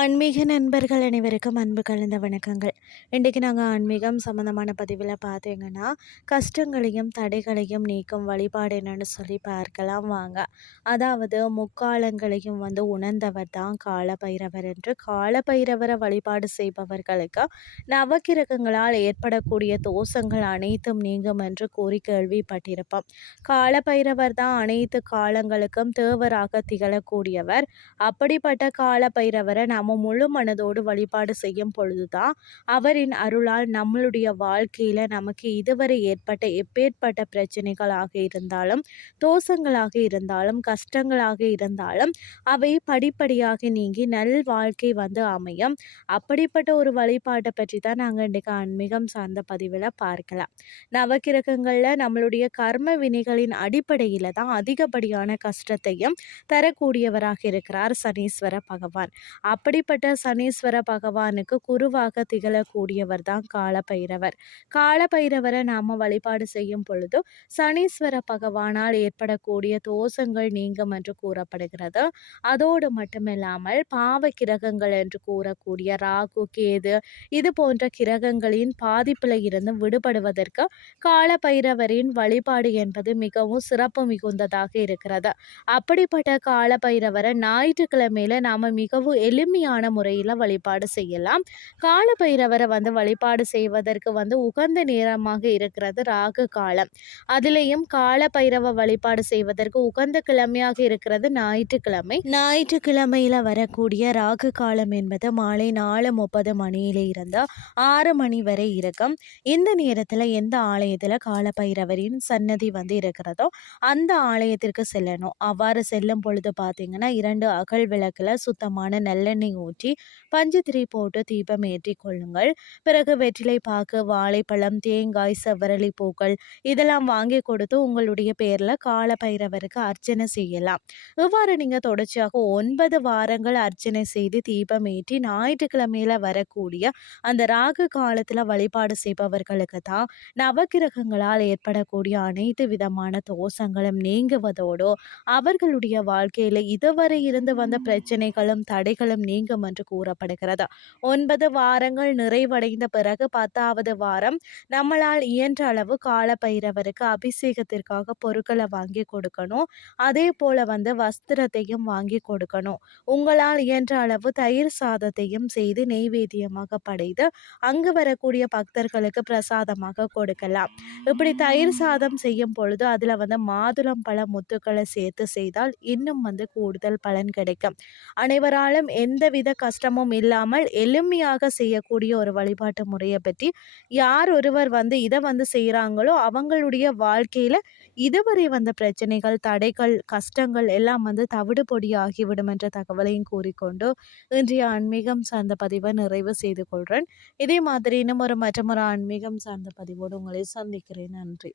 ஆன்மீக நண்பர்கள் அனைவருக்கும் அன்பு கலந்த வணக்கங்கள். இன்றைக்கு நாங்கள் ஆன்மீகம் சம்மந்தமான பதிவில் பார்த்தீங்கன்னா கஷ்டங்களையும் தடைகளையும் நீக்கும் வழிபாடு என்னன்னு சொல்லி பார்க்கலாம் வாங்க. அதாவது முக்காலங்களையும் வந்து உணர்ந்தவர் தான் காலபைரவர் என்று. காலபைரவரை வழிபாடு செய்பவர்களுக்கு நவக்கிரகங்களால் ஏற்படக்கூடிய தோஷங்கள் அனைத்தும் நீங்கும் என்று கூறி கேள்விப்பட்டிருப்போம். காலபைரவர் தான் அனைத்து காலங்களுக்கும் தேவராக திகழக்கூடியவர். அப்படிப்பட்ட காலபைரவரை நாம் முழு மனதோடு வழிபாடு செய்யும் பொழுதுதான் அவரின் அருளால் நம்மளுடைய வாழ்க்கையில் நமக்கு இதுவரை ஏற்பட்ட எப்பேற்பட்ட பிரச்சனைகளாக இருந்தாலும் தோஷங்களாக இருந்தாலும் கஷ்டங்களாக இருந்தாலும் அவை படிப்படியாக நீங்கி நல் வாழ்க்கை வந்து அமையும். அப்படிப்பட்ட ஒரு வழிபாட்டை பற்றி தான் நாங்கள் இன்றைக்கு ஆன்மீகம் சார்ந்த பதிவில் பார்க்கலாம். நவக்கிரகங்களில் நம்மளுடைய கர்ம வினைகளின் அடிப்படையில் தான் அதிகப்படியான கஷ்டத்தையும் தரக்கூடியவராக இருக்கிறார் சனீஸ்வர பகவான். அப்படி அப்படிப்பட்ட சனீஸ்வர பகவானுக்கு குருவாக திகழக்கூடியவர் தான் காலபைரவர். காலபைரவரை நாம் வழிபாடு செய்யும் பொழுது சனீஸ்வர பகவானால் ஏற்படக்கூடிய தோஷங்கள் நீங்கும் என்று கூறப்படுகிறது. அதோடு மட்டுமில்லாமல் பாவ கிரகங்கள் என்று கூறக்கூடிய ராகு கேது இது போன்ற கிரகங்களின் பாதிப்பில் இருந்து விடுபடுவதற்கு காலபைரவரின் வழிபாடு என்பது மிகவும் சிறப்பு மிகுந்ததாக இருக்கிறது. அப்படிப்பட்ட காலபைரவரை ஞாயிற்றுக்கிழமையில நாம் மிகவும் எளிமையான முறையில் வழிபாடு செய்யலாம். கால பைரவரை வந்து வழிபாடு செய்வதற்கு வந்து உகந்த நேரமாக இருக்கிறது ராகு காலம். அதுலேயும் கால பைரவ வழிபாடு செய்வதற்கு உகந்த கிழமையாக இருக்கிறது ஞாயிற்றுக்கிழமை. ஞாயிற்றுக்கிழமையில் வரக்கூடிய ராகு காலம் என்பது மாலை நாலு முப்பது மணியில இருந்து ஆறு மணி வரை இருக்கும். இந்த நேரத்தில் எந்த ஆலயத்தில் கால பைரவரின் சன்னதி வந்து இருக்கிறதோ அந்த ஆலயத்திற்கு செல்லணும். அவ்வாறு செல்லும் பொழுது பார்த்தீங்கன்னா இரண்டு அகல் விளக்கில் சுத்தமான நல்லெண்ணெய் ஊற்றி பஞ்சுத்திரி போட்டு தீபம் ஏற்றி கொள்ளுங்கள். பிறகு வெற்றிலை பாக்கு வாழைப்பழம் தேங்காய் செவ்வரளி பூக்கள் இதெல்லாம் வாங்கி கொடுத்து உங்களுடைய பேரில் கால பைரவருக்கு அர்ச்சனை செய்யலாம். இவ்வாறு நீங்கள் தொடர்ச்சியாக ஒன்பது வாரங்கள் அர்ச்சனை செய்து தீபம் ஏற்றி ஞாயிற்றுக்கிழமையில வரக்கூடிய அந்த ராகு காலத்தில் வழிபாடு செய்பவர்களுக்கு தான் நவகிரகங்களால் ஏற்படக்கூடிய அனைத்து விதமான தோஷங்களும் நீங்குவதோடு அவர்களுடைய வாழ்க்கையில் இதுவரை இருந்து வந்த பிரச்சனைகளும் தடைகளும் லிங்கம் என்று கூறப்படுகிறது. ஒன்பது வாரங்கள் நிறைவடைந்த பிறகு பத்தாவது வாரம் நம்மளால் இயன்ற அளவு கால பைரவருக்கு அபிஷேகத்திற்காக பொருட்களை வாங்கி கொடுக்கணும். அதே போல வந்து வஸ்திரத்தையும் வாங்கி கொடுக்கணும். உங்களால் இயன்ற அளவு தயிர் சாதத்தையும் செய்து நெய்வேத்தியமாக படைத்து அங்கு வரக்கூடிய பக்தர்களுக்கு பிரசாதமாக கொடுக்கலாம். இப்படி தயிர் சாதம் செய்யும் பொழுது அதில் வந்து மாதுளம் பழ முத்துக்களை சேர்த்து செய்தால் இன்னும் வந்து கூடுதல் பலன் கிடைக்கும். அனைவராலும் எந்தவித கஷ்டமும் இல்லாமல் எளிமையாக செய்யக்கூடிய ஒரு வழிபாட்டு முறையை பற்றி யார் ஒருவர் வந்து இதை வந்து செய்கிறாங்களோ அவங்களுடைய வாழ்க்கையில் இதுவரை வந்த பிரச்சனைகள் தடைகள் கஷ்டங்கள் எல்லாம் வந்து தவிடு பொடி ஆகிவிடும் என்ற தகவலையும் கூறிக்கொண்டு இன்றைய ஆன்மீகம் சார்ந்த பதிவை நிறைவு செய்து கொள்கிறேன் இதே மாதிரி இன்னும் ஒரு மற்றமொரு ஆன்மீகம் சார்ந்த பதிவோடு உங்களை சந்திக்கிறேன். நன்றி.